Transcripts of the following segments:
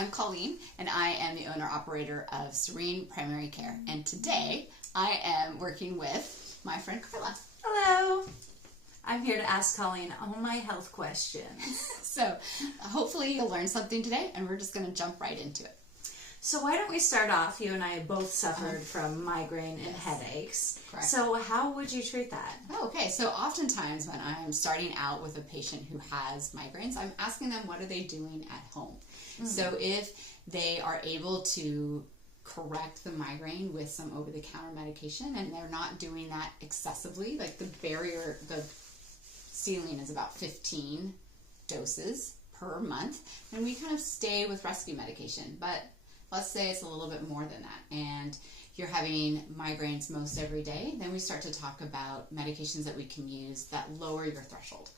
I'm Colleen, and I am the owner-operator of Serene Primary Care. And today, I am working with my friend Carla. Hello. I'm here to ask Colleen all my health questions. So, hopefully you'll learn something today, and we're just going to jump right into it. So why don't we start off? You and I both suffered from migraine and headaches. Correct. So how would you treat that? Oh, okay, so oftentimes when I'm starting out with a patient who has migraines, I'm asking them what are they doing at home. So if they are able to correct the migraine with some over-the-counter medication and they're not doing that excessively, like the ceiling is about 15 doses per month, then we kind of stay with rescue medication. But let's say it's a little bit more than that and you're having migraines most every day, then we start to talk about medications that we can use that lower your threshold.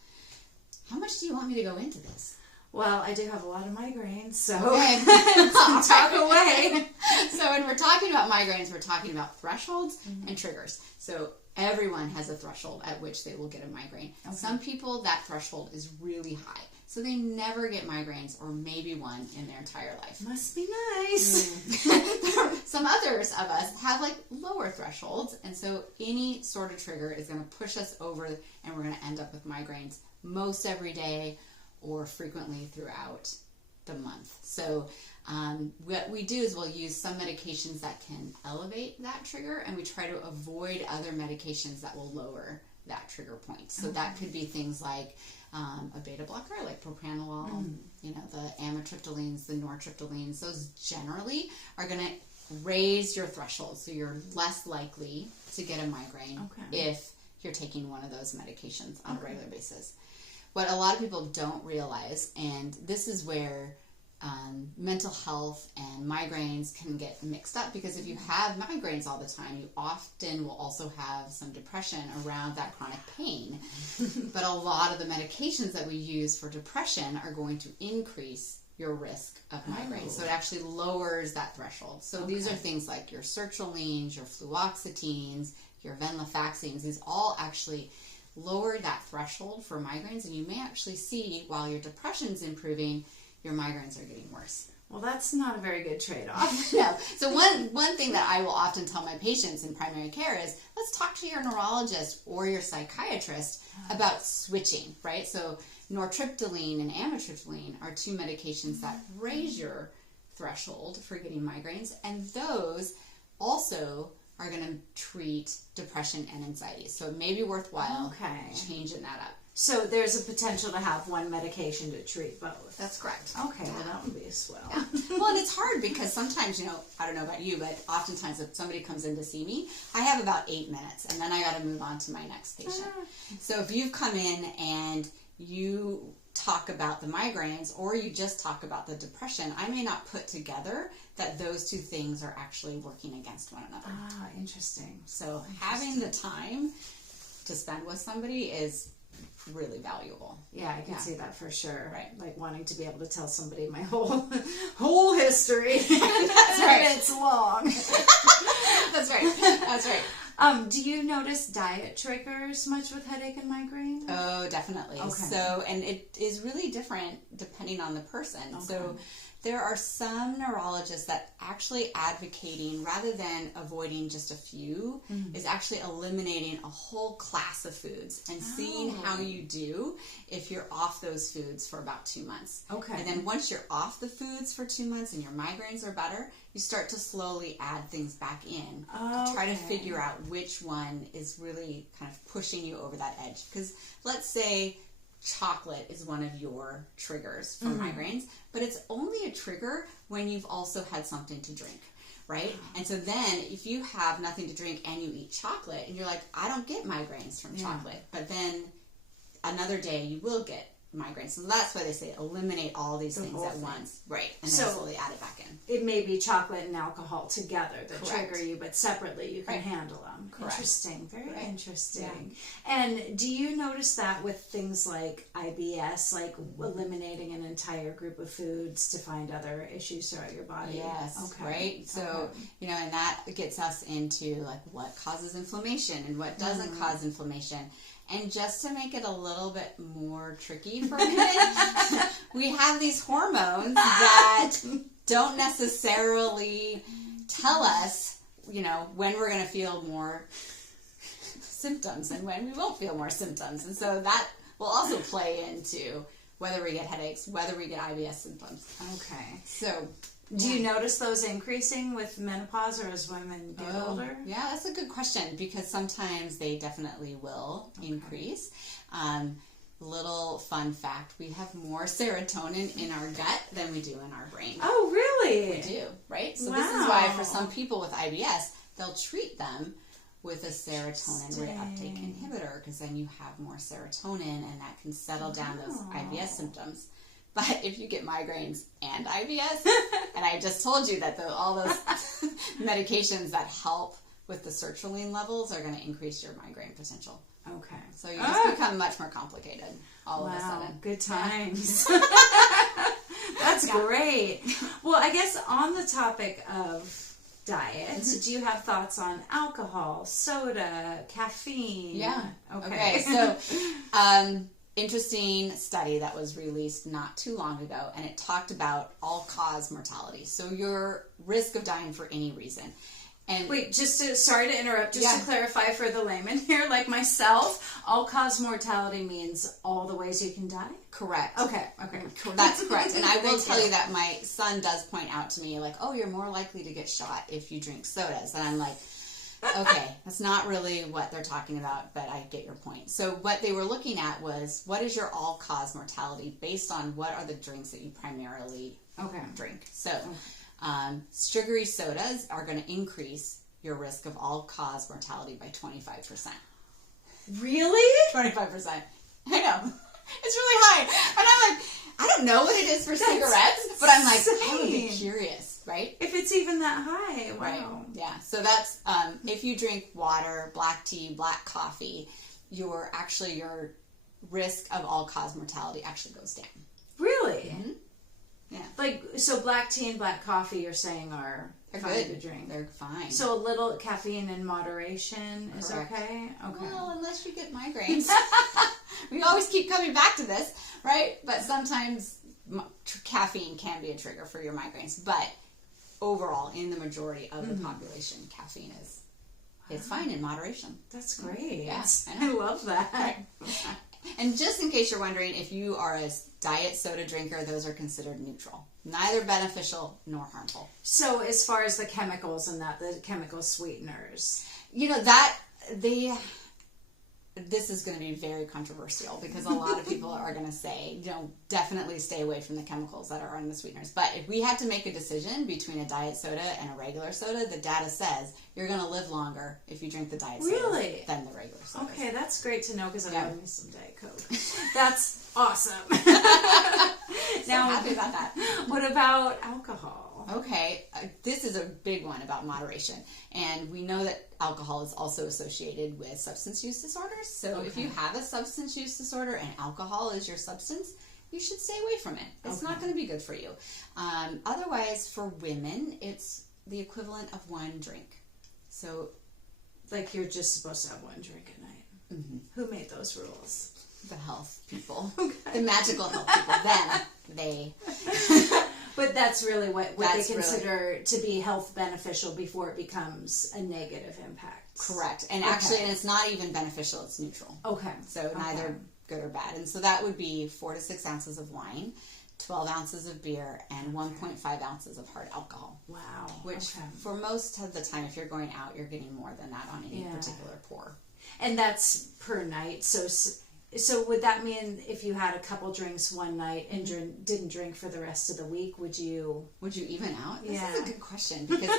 How much do you want me to go into this? Well, I do have a lot of migraines, so okay. talk away. So when we're talking about migraines, we're talking about thresholds and triggers. So everyone has a threshold at which they will get a migraine. Okay. Some people, that threshold is really high. So they never get migraines or maybe one in their entire life. Must be nice. Some others of us have like lower thresholds. And so any sort of trigger is going to push us over and we're going to end up with migraines most every day or frequently throughout the month. So what we do is we'll use some medications that can elevate that trigger, and we try to avoid other medications that will lower that trigger point. So that could be things like a beta blocker, like propranolol, the amitriptylines, the nortriptylines. Those generally are going to raise your threshold, so you're less likely to get a migraine if you're taking one of those medications on a regular basis. What a lot of people don't realize, and this is where mental health and migraines can get mixed up, because if you have migraines all the time, you often will also have some depression around that chronic pain. But a lot of the medications that we use for depression are going to increase your risk of migraines. So it actually lowers that threshold. So these are things like your sertralines, your fluoxetines, your venlafaxines. These all actually lower that threshold for migraines, and you may actually see while your depression's improving, your migraines are getting worse. Well, that's not a very good trade-off. No. So one thing that I will often tell my patients in primary care is, let's talk to your neurologist or your psychiatrist about switching, right? So nortriptyline and amitriptyline are two medications that raise your threshold for getting migraines, and those also are going to treat depression and anxiety. So it may be worthwhile changing that up. So there's a potential to have one medication to treat both. That's correct. Okay, well that would be a swell. Yeah. Well, and it's hard because sometimes, I don't know about you, but oftentimes if somebody comes in to see me, I have about 8 minutes and then I got to move on to my next patient. So if you've come in and you talk about the migraines or you just talk about the depression, I may not put together that those two things are actually working against one another. Ah, interesting. So having the time to spend with somebody is really valuable. Yeah, I can see that for sure. Right. Like wanting to be able to tell somebody my whole history. That's right. It's long. That's right. That's right. Do you notice diet triggers much with headache and migraine? Oh, definitely. Okay. So, and it is really different depending on the person. So there are some neurologists that actually advocating, rather than avoiding just a few, is actually eliminating a whole class of foods and seeing how you do if you're off those foods for about 2 months. Okay. And then once you're off the foods for 2 months and your migraines are better, you start to slowly add things back in to try to figure out which one is really kind of pushing you over that edge. Because let's say chocolate is one of your triggers for migraines, but it's only a trigger when you've also had something to drink, right? And so then if you have nothing to drink and you eat chocolate and you're like, I don't get migraines from chocolate, but then another day you will get migraines. So that's why they say eliminate all these things at once. Right. And then slowly add it back in. It may be chocolate and alcohol together that trigger you, but separately you can handle them. Correct. Interesting. Very interesting. Yeah. And do you notice that with things like IBS, like eliminating an entire group of foods to find other issues throughout your body? Yes. Right. So, and that gets us into like what causes inflammation and what doesn't cause inflammation. And just to make it a little bit more tricky for a minute, we have these hormones that don't necessarily tell us, when we're going to feel more symptoms and when we won't feel more symptoms. And so that will also play into whether we get headaches, whether we get IBS symptoms. Okay. So, do you notice those increasing with menopause or as women get older? Yeah, that's a good question, because sometimes they definitely will increase. Little fun fact, we have more serotonin in our gut than we do in our brain. Oh, really? We do, right? So wow. This is why for some people with IBS, they'll treat them with a serotonin reuptake inhibitor, because then you have more serotonin and that can settle down those IBS symptoms. But if you get migraines and IBS, and I just told you that all those medications that help with the sertraline levels are going to increase your migraine potential. Okay. So you just become much more complicated all of a sudden. Good times. That's great. Well, I guess on the topic of diet, do you have thoughts on alcohol, soda, caffeine? Yeah. Okay. So, interesting study that was released not too long ago, and it talked about all-cause mortality. So your risk of dying for any reason. And wait, sorry to interrupt, to clarify for the layman here, like myself, all-cause mortality means all the ways you can die? Correct. Okay. That's correct. And I will tell you that my son does point out to me, like, oh, you're more likely to get shot if you drink sodas. And I'm like, okay, that's not really what they're talking about, but I get your point. So what they were looking at was, what is your all-cause mortality based on what are the drinks that you primarily drink? So sugary sodas are going to increase your risk of all-cause mortality by 25%. Really? 25%. I know. It's really high. And I'm like, I don't know what it is for cigarettes, but I'm like, I would be curious, right? If it's even that high. Wow. Right. Yeah. So that's, if you drink water, black tea, black coffee, your risk of all-cause mortality actually goes down. Really? Mm-hmm. Yeah. Like, so black tea and black coffee, you're saying are fine to drink. They're fine. So a little caffeine in moderation is okay? Okay. Well, unless you get migraines. We always keep coming back to this, right? But sometimes caffeine can be a trigger for your migraines. But overall, in the majority of the population, caffeine is fine in moderation. That's great. Yeah, I love that. Right. And just in case you're wondering, if you are a diet soda drinker, those are considered neutral. Neither beneficial nor harmful. So as far as the chemicals and the chemical sweeteners. This is going to be very controversial, because a lot of people are going to say, definitely stay away from the chemicals that are on the sweeteners. But if we had to make a decision between a diet soda and a regular soda, the data says you're going to live longer if you drink the diet soda than the regular soda. Okay, that's great to know, because I love me some Diet Coke. That's awesome. Now, happy about that. What about alcohol? Okay, this is a big one about moderation. And we know that alcohol is also associated with substance use disorders. So if you have a substance use disorder and alcohol is your substance, you should stay away from it. It's not going to be good for you. Otherwise, for women, it's the equivalent of one drink. So, like, you're just supposed to have one drink at night. Mm-hmm. Who made those rules? The health people. The magical health people. They... But that's really what they consider to be health beneficial before it becomes a negative impact. Correct. And actually, and it's not even beneficial, it's neutral. Okay. So neither good or bad. And so that would be 4 to 6 ounces of wine, 12 ounces of beer, and 1.5 ounces of hard alcohol. Wow. Which for most of the time, if you're going out, you're getting more than that on any particular pour. And that's per night. So would that mean if you had a couple drinks one night and didn't drink for the rest of the week, would you even out? This is a good question, because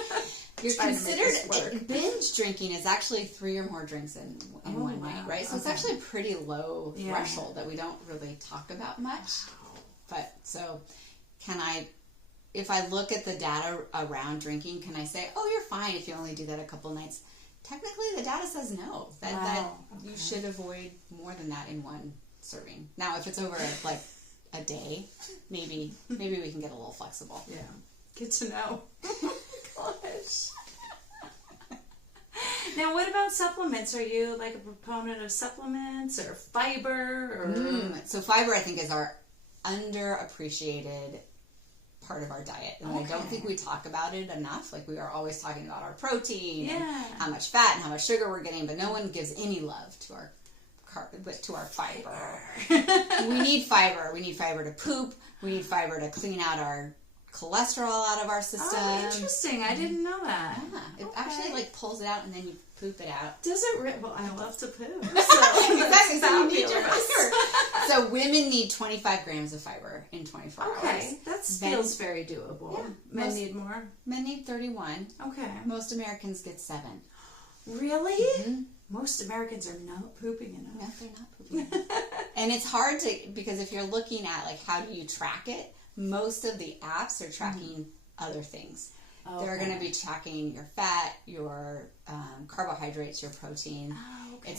you're considered binge drinking is actually 3 or more drinks in one night, right? So it's actually a pretty low threshold that we don't really talk about much. But so if I look at the data around drinking, can I say, oh, you're fine if you only do that a couple nights? Technically, the data says no, that you should avoid more than that in one serving. Now, if it's over like a day, maybe we can get a little flexible. Yeah, good to know. Gosh. Now, what about supplements? Are you like a proponent of supplements or fiber? Or So fiber, I think, is our underappreciated part of our diet, and I don't think we talk about it enough. Like, we are always talking about our protein and how much fat and how much sugar we're getting, but no one gives any love to our fiber. We need fiber. We need fiber to poop. We need fiber to clean out our cholesterol out of our system. Oh, interesting. I didn't know that. Yeah. It actually like pulls it out and then you poop it out. Does it? Well, I love to poop. So exactly. So you need your fiber. So women need 25 grams of fiber in 24 hours. Okay, that feels very doable. Yeah. Men need more? Men need 31. Okay. Most Americans get 7. Really? Mm-hmm. Most Americans are not pooping enough. No, they're not pooping enough. And it's hard to, because if you're looking at like how do you track it, most of the apps are tracking other things. Okay. They're going to be tracking your fat, your carbohydrates, your protein. Okay.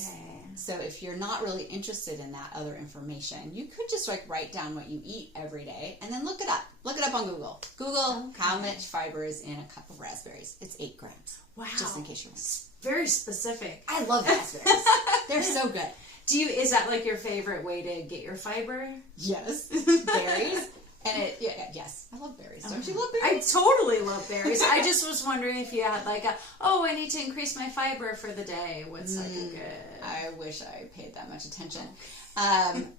So if you're not really interested in that other information, you could just like write down what you eat every day and then look it up. Look it up on Google. Google how much fiber is in a cup of raspberries. It's 8 grams. Wow. Just in case you're wondering. Very specific. I love raspberries. They're so good. Is that like your favorite way to get your fiber? Yes. Berries. And yes, I love berries. Don't you love berries? I totally love berries. I just was wondering if you had like I need to increase my fiber for the day. What's like a good? I wish I paid that much attention.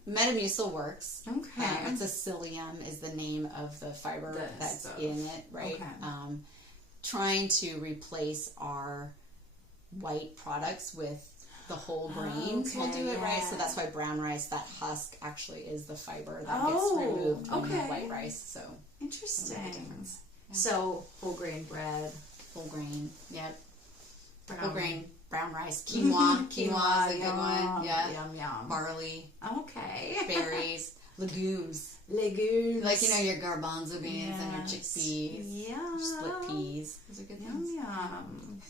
Metamucil works. Okay. It's a psyllium is the name of the fiber that's in it, right? Okay. Trying to replace our white products with the whole grains will do it right. So that's why brown rice, that husk actually is the fiber that gets removed when you have white rice. So interesting. Yeah. So whole grain bread, whole grain, whole grain, brown rice, quinoa. Quinoa is a good one. Yeah, yum yum. Barley. Okay. Berries, legumes. Like your garbanzo beans and your chickpeas. Yeah. Split peas. Those are good things. Yum.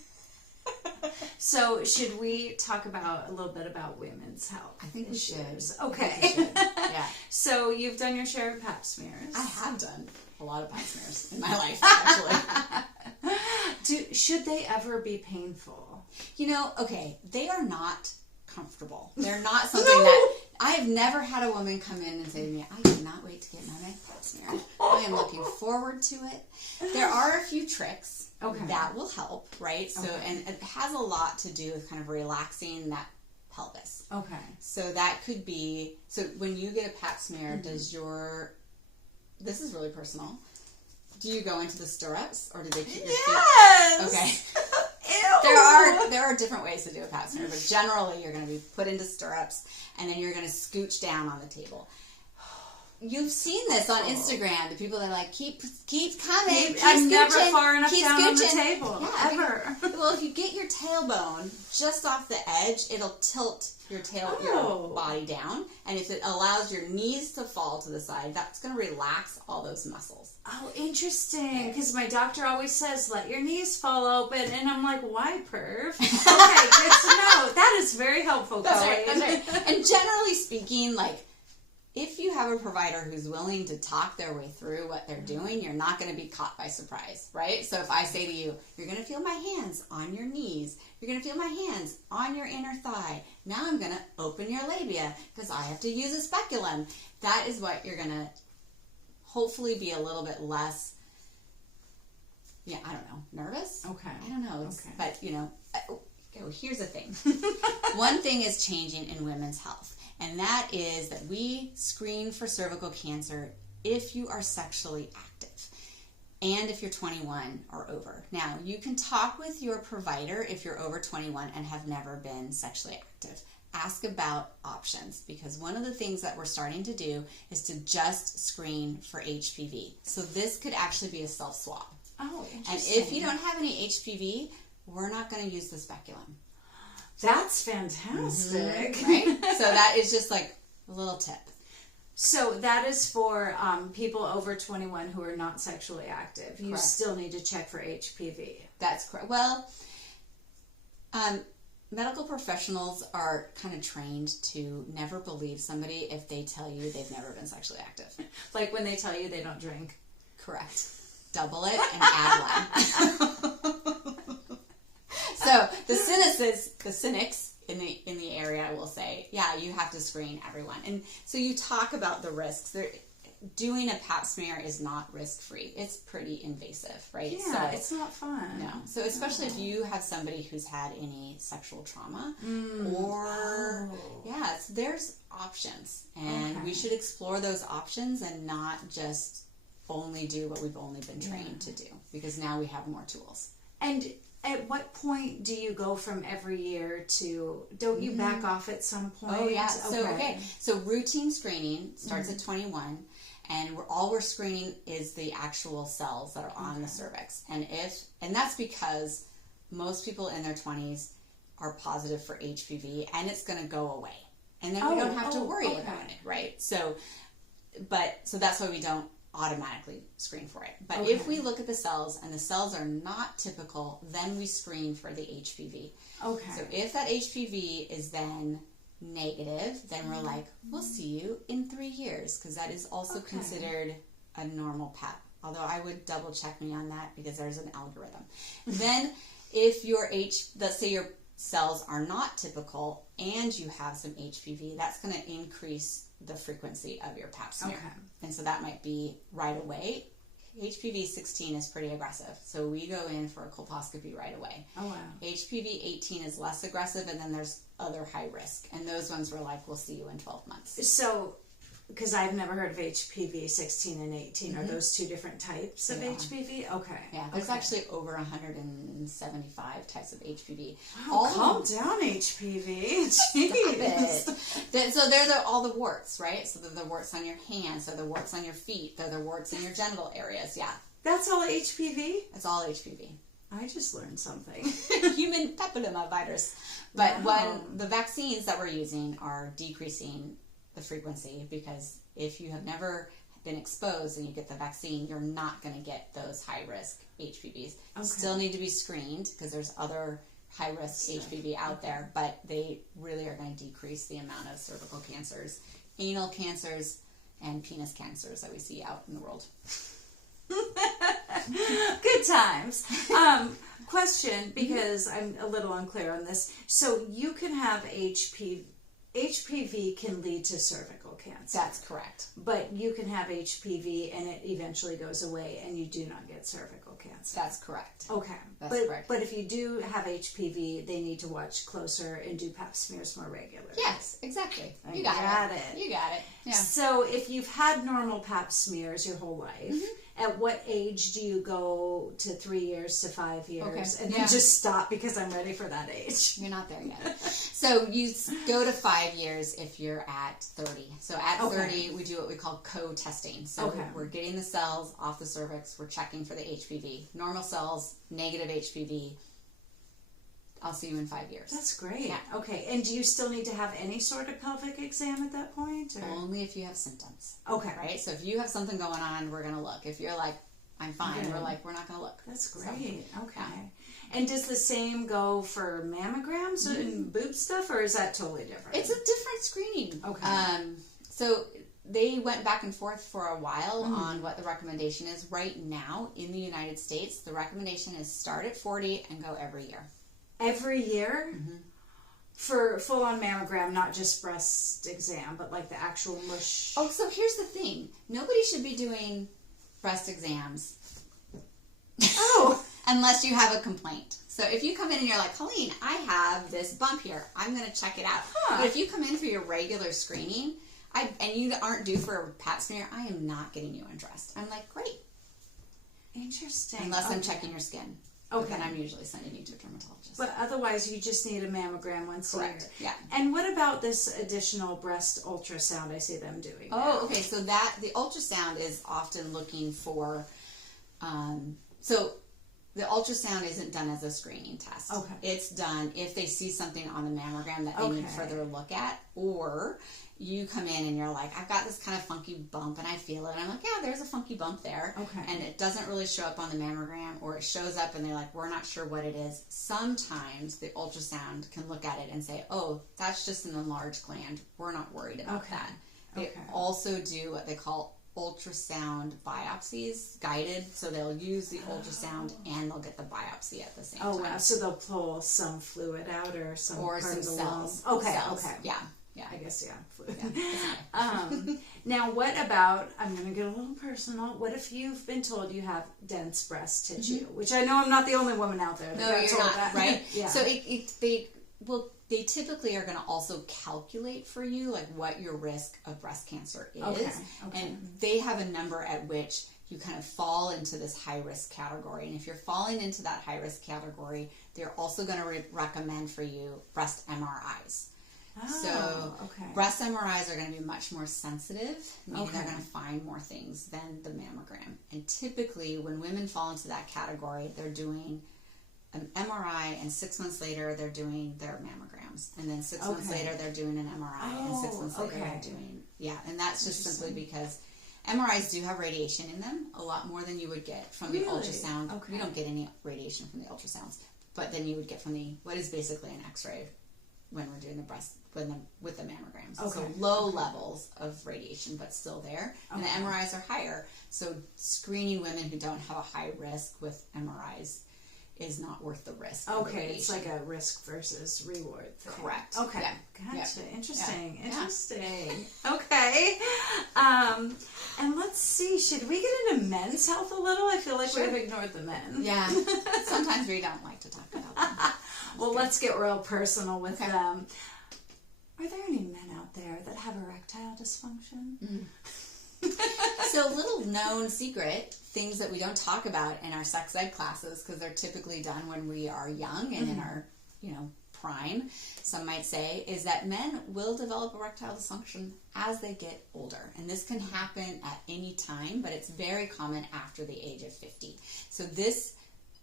So, should we talk a little bit about women's health? I think we should. Okay. We should. Yeah. So, you've done your share of pap smears. I have done a lot of pap smears in my life, actually. Should they ever be painful? They are not comfortable. They're not something that I have never had a woman come in and say to me, I cannot wait to get my pap smear. I am looking forward to it. There are a few tricks that will help, right? So, and it has a lot to do with kind of relaxing that pelvis. Okay. So that could be, when you get a pap smear, this is really personal. Do you go into the stirrups or do they keep your feet? Okay. Ew. There are different ways to do a pap smear, but generally you're going to be put into stirrups and then you're going to scooch down on the table. You've seen this on Instagram. The people that are like, keep coming. Keep I'm scooching, never far enough keep down scooching. on the table. Yeah, ever. Well, if you get your tailbone just off the edge, it'll tilt your your body down. And if it allows your knees to fall to the side, that's going to relax all those muscles. Oh, interesting. Because my doctor always says, let your knees fall open. And I'm like, why, perv? Okay, good to know. That is very helpful, Chloe. That's right. And generally speaking, if you have a provider who's willing to talk their way through what they're doing, you're not going to be caught by surprise, right? So if I say to you, you're going to feel my hands on your knees, you're going to feel my hands on your inner thigh, now I'm going to open your labia because I have to use a speculum. That is what you're going to hopefully be a little bit less, I don't know, nervous? Okay. I don't know. But, here's the thing. One thing is changing in women's health. And that is that we screen for cervical cancer if you are sexually active and if you're 21 or over. Now, you can talk with your provider if you're over 21 and have never been sexually active. Ask about options because one of the things that we're starting to do is to just screen for HPV. So this could actually be a self-swab. Oh, interesting. And if you don't have any HPV, we're not going to use the speculum. That's fantastic. Right? So that is just like a little tip. So that is for people over 21 who are not sexually active. You still need to check for HPV. That's correct. Well, medical professionals are kind of trained to never believe somebody if they tell you they've never been sexually active. Like when they tell you they don't drink. Correct. Double it and add one. So the cynics in the area will say, yeah, you have to screen everyone. And so you talk about the risks. doing a pap smear is not risk-free. It's pretty invasive, right? Yeah, so, it's not fun. No. So especially if you have somebody who's had any sexual trauma or, so there's options. And we should explore those options and not just only do what we've only been trained to do, because now we have more tools. And at what point do you go from every year to, don't you back off at some point? Oh, yeah. So routine screening starts at 21, and all we're screening is the actual cells that are on the cervix. And that's because most people in their 20s are positive for HPV, and it's going to go away. And then we don't have to worry about it, right? So that's why we don't automatically screen for it. But if we look at the cells and the cells are not typical, then we screen for the HPV. Okay. So if that HPV is then negative, then we're like, we'll see you in 3 years, because that is also considered a normal PEP. Although I would double check me on that, because there's an algorithm. Then if let's say your cells are not typical and you have some HPV, that's going to increase the frequency of your pap smear. And so that might be right away. HPV 16 is pretty aggressive, so we go in for a colposcopy right away. Oh, wow. HPV 18 is less aggressive, and then there's other high risk, and those ones we're like, we'll see you in 12 months. So, because I've never heard of HPV 16 and 18. Are those two different types of HPV? Okay. Yeah, there's actually over 175 types of HPV. Wow, calm down, HPV. Jeez. So they're all the warts, right? So they're the warts on your hands, they're the warts on your feet, they're the warts in your genital areas. Yeah. That's all HPV? It's all HPV. I just learned something. Human papillomavirus. But when the vaccines that we're using are decreasing the frequency, because if you have never been exposed and you get the vaccine, you're not going to get those high-risk HPVs. Still need to be screened, because there's other high-risk HPV out there, but they really are going to decrease the amount of cervical cancers, anal cancers, and penis cancers that we see out in the world. Good times. Question, because I'm a little unclear on this. So you can have HPV can lead to cervical cancer. That's correct. But you can have HPV and it eventually goes away and you do not get cervical cancer. That's correct. Okay. That's correct. But if you do have HPV, they need to watch closer and do pap smears more regularly. Yes, exactly. You got it. You got it. Yeah. So if you've had normal pap smears your whole life, at what age do you go to 3 years to 5 years and then just stop because I'm ready for that age? You're not there yet. So you go to 5 years if you're at 30. So at 30, we do what we call co-testing. So we're getting the cells off the cervix. We're checking for the HPV. Normal cells, negative HPV. I'll see you in 5 years. That's great. Yeah. Okay. And do you still need to have any sort of pelvic exam at that point? Or? Only if you have symptoms. Okay. Right? So if you have something going on, we're going to look. If you're like, I'm fine, we're like, we're not going to look. That's great. So, okay. Yeah. And does the same go for mammograms and boob stuff, or is that totally different? It's a different screening. Okay. So they went back and forth for a while on what the recommendation is. Right now, in the United States, the recommendation is start at 40 and go every year. Every year? For full-on mammogram, not just breast exam, but like the actual mush. Oh, so here's the thing. Nobody should be doing breast exams. Unless you have a complaint. So if you come in and you're like, Colleen, I have this bump here. I'm going to check it out. But if you come in for your regular screening, and you aren't due for a pap smear, I am not getting you undressed. I'm like, great. Interesting. Unless I'm checking your skin. Okay. Then I'm usually sending you to a dermatologist. But otherwise, you just need a mammogram once a year. Correct. Yeah. And what about this additional breast ultrasound I see them doing? Okay. So the ultrasound is often looking for, so the ultrasound isn't done as a screening test. Okay. It's done if they see something on the mammogram that they need further look at, or you come in and you're like, I've got this kind of funky bump and I feel it. And I'm like, yeah, there's a funky bump there. Okay. And it doesn't really show up on the mammogram, or it shows up and they're like, we're not sure what it is. Sometimes the ultrasound can look at it and say, oh, that's just an enlarged gland. We're not worried about that. They also do what they call ultrasound biopsies, guided. So they'll use the ultrasound and they'll get the biopsy at the same time. Wow. So they'll pull some fluid out or some part of the cells. Okay. Cells. Okay. Yeah. Yeah. I guess, yeah. Flu. Yeah, okay. Now, what about, I'm going to get a little personal, what if you've been told you have dense breast tissue, which I know I'm not the only woman out there that No, got you're told not, that. right? Yeah. So they typically are going to also calculate for you like what your risk of breast cancer is. Okay. And they have a number at which you kind of fall into this high risk category. And if you're falling into that high risk category, they're also going to recommend for you breast MRIs. So breast MRIs are going to be much more sensitive, meaning they're going to find more things than the mammogram. And typically when women fall into that category, they're doing an MRI, and 6 months later they're doing their mammograms, and then 6 months later they're doing an MRI, and 6 months later they're doing and that's just simply because MRIs do have radiation in them, a lot more than you would get from the ultrasound. We don't get any radiation from the ultrasounds, but then you would get from the what is basically an X-ray when we're doing the breast with the mammograms. So low levels of radiation, but still there. And the MRIs are higher. So screening women who don't have a high risk with MRIs is not worth the risk. Okay, it's like a risk versus reward thing. Correct. Okay, yeah. gotcha. Interesting. Yeah. Interesting. Okay. And let's see, should we get into men's health a little? I feel like we've ignored the men. Yeah. Sometimes we don't like to talk about them. Well, let's get real personal with them. Are there any men out there that have erectile dysfunction? So little known secret, things that we don't talk about in our sex ed classes because they're typically done when we are young and in our, prime, some might say, is that men will develop erectile dysfunction as they get older. And this can happen at any time, but it's very common after the age of 50. So this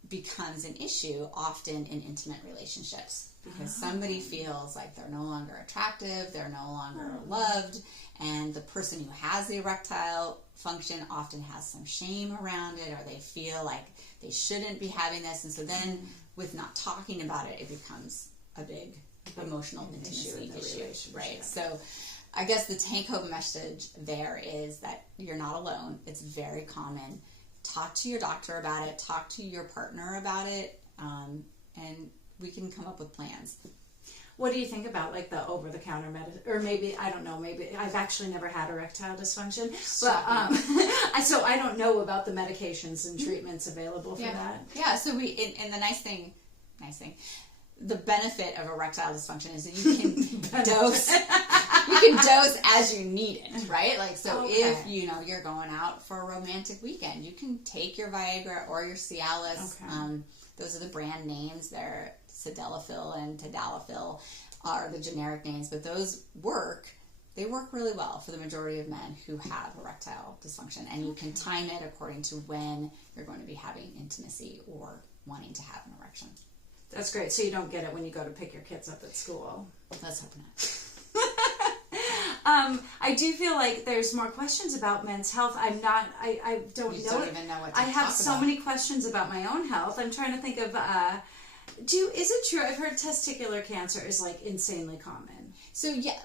becomes an issue often in intimate relationships because somebody feels like they're no longer attractive, they're no longer loved, and the person who has the erectile function often has some shame around it, or they feel like they shouldn't be having this, and so then with not talking about it, it becomes a big emotional intimacy issue, right? So I guess the take-home message there is that you're not alone. It's very common. Talk to your doctor about it, talk to your partner about it, and we can come up with plans. What do you think about like the over-the-counter or maybe, I don't know, maybe I've actually never had erectile dysfunction, but so I don't know about the medications and treatments available for that. Yeah, so and the nice thing, the benefit of erectile dysfunction is that you can dose as you need it, right? Like, so if you're going out for a romantic weekend, you can take your Viagra or your Cialis. Those are the brand names. They're Sildenafil and Tadalafil are the generic names, but those work really well for the majority of men who have erectile dysfunction, and you can time it according to when you're going to be having intimacy or wanting to have an erection. That's great. So you don't get it when you go to pick your kids up at school. Let's hope not. I do feel like there's more questions about men's health. I don't even know what to I have talk so about. many questions about my own health. I'm trying to think of, is it true? I've heard testicular cancer is like insanely common. So yeah,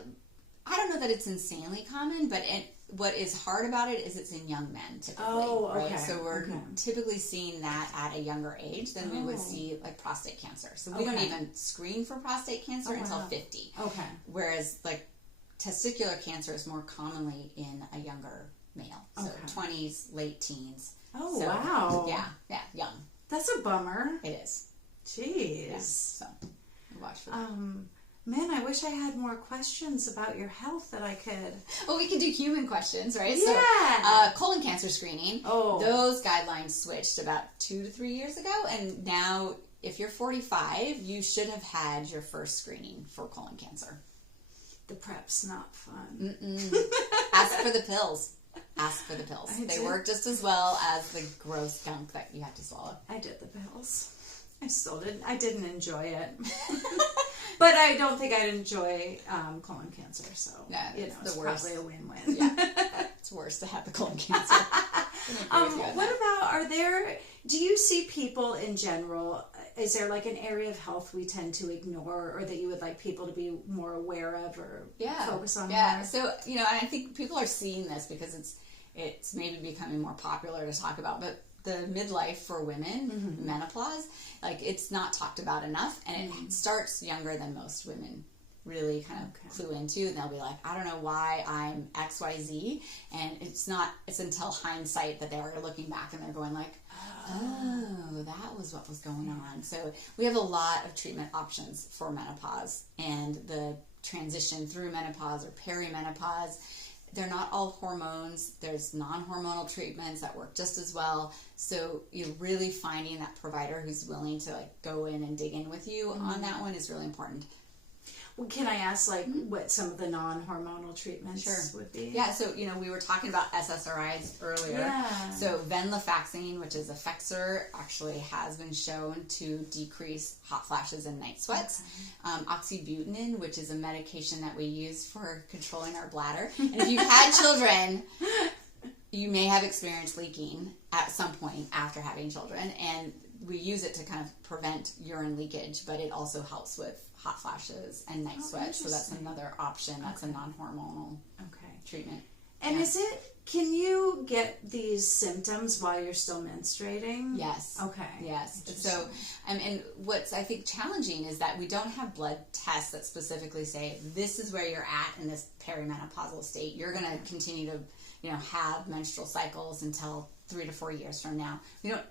I don't know that it's insanely common, but what is hard about it is it's in young men typically, right? So we're typically seeing that at a younger age than we would see like prostate cancer. So we don't even screen for prostate cancer until 50. Okay. Whereas like testicular cancer is more commonly in a younger male. So 20s, late teens. Oh, so, wow. Yeah, young. That's a bummer. It is. Jeez. Yeah, so watch for that. Man, I wish I had more questions about your health that I could. Well, we can do human questions, right? Yeah. So, colon cancer screening. Those guidelines switched about 2 to 3 years ago, and now if you're 45, you should have had your first screening for colon cancer. The prep's not fun. Ask for the pills. Ask for the pills. They work just as well as the gross gunk that you have to swallow. I did the pills. I still didn't. I didn't enjoy it. But I don't think I'd enjoy colon cancer, so it's probably a win-win. Yeah, it's worse to have the colon cancer. What about, do you see people in general, is there like an area of health we tend to ignore or that you would like people to be more aware of or focus on more? Yeah, so, I think people are seeing this because it's maybe becoming more popular to talk about, but the midlife for women, menopause, like it's not talked about enough, and it starts younger than most women really kind of clue into, and they'll be like, I don't know why I'm XYZ, and it's until hindsight that they're looking back and they're going like, oh, that was what was going on. So we have a lot of treatment options for menopause and the transition through menopause or perimenopause. They're not all hormones. There's non-hormonal treatments that work just as well. So you're really finding that provider who's willing to like go in and dig in with you on that one is really important. Well, can I ask like what some of the non-hormonal treatments would be? Yeah, so we were talking about SSRIs earlier. Yeah. So venlafaxine, which is Effexor, actually has been shown to decrease hot flashes and night sweats. Oxybutynin, which is a medication that we use for controlling our bladder. And if you've had children, you may have experienced leaking at some point after having children, and we use it to kind of prevent urine leakage, but it also helps with hot flashes and night sweats. So that's another option. That's a non-hormonal treatment. And can you get these symptoms while you're still menstruating? Yes. Okay. Yes. So, and what's I think challenging is that we don't have blood tests that specifically say this is where you're at in this perimenopausal state. You're going to continue to, have menstrual cycles until 3 to 4 years from now. We don't.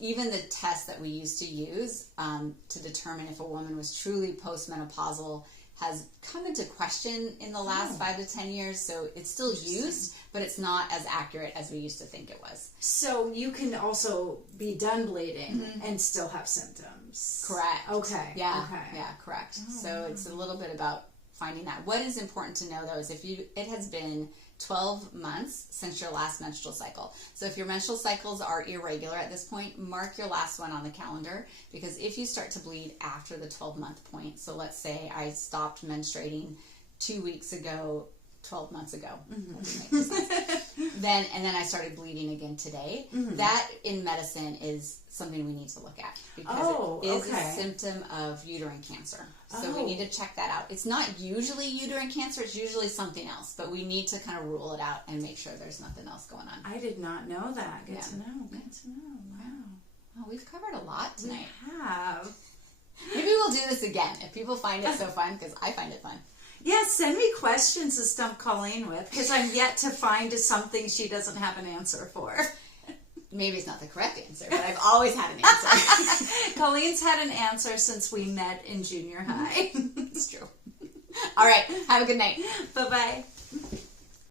Even the test that we used to use to determine if a woman was truly postmenopausal has come into question in the last 5 to 10 years. So it's still used, but it's not as accurate as we used to think it was. So you can also be done bleeding and still have symptoms. Correct. Okay. Yeah. Okay. Yeah. Correct. So it's a little bit about finding that. What is important to know though is it has been 12 months since your last menstrual cycle. So if your menstrual cycles are irregular at this point, mark your last one on the calendar, because if you start to bleed after the 12-month point, so let's say I stopped menstruating 2 weeks ago, 12 months ago, then I started bleeding again today, that in medicine is something we need to look at, because it is a symptom of uterine cancer. So we need to check that out. It's not usually uterine cancer, it's usually something else, but we need to kind of rule it out and make sure there's nothing else going on. I did not know that. Good to know. Good to know. Wow. Oh, we've covered a lot tonight. We have. Maybe we'll do this again if people find it so fun, because I find it fun. Yeah, send me questions to stump Colleen with, because I'm yet to find something she doesn't have an answer for. Maybe it's not the correct answer, but I've always had an answer. Colleen's had an answer since we met in junior high. It's true. All right. Have a good night. Bye-bye.